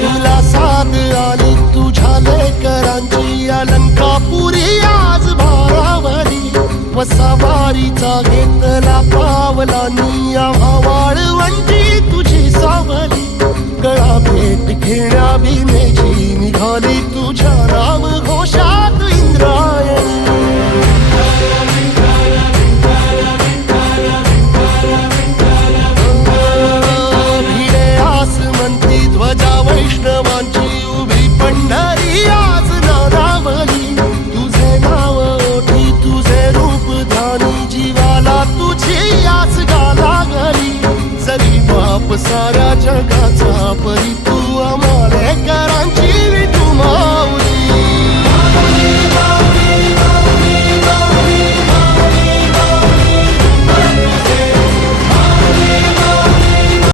तुला साथ आली तुझ्या लेकरांची अलंकापुरी आज भारावरी वसावारीचा घेतला पावलांनी आम्हा वाळवंटी तुझी सावली गळा भेट घेण्या भीमेची निघाली तुझ्या नाम घोषात इंद्रायणी भिडे आसमंती ध्वजा वैष्णवांची उभी पंढरी आज नादावली तुझे नाव ओठी तुझे रूप ध्यानी जीवाला तुझी आस गाला गली जरी बाप साऱ्या जगाचा परी तू आम्हाला करांची विठू माऊली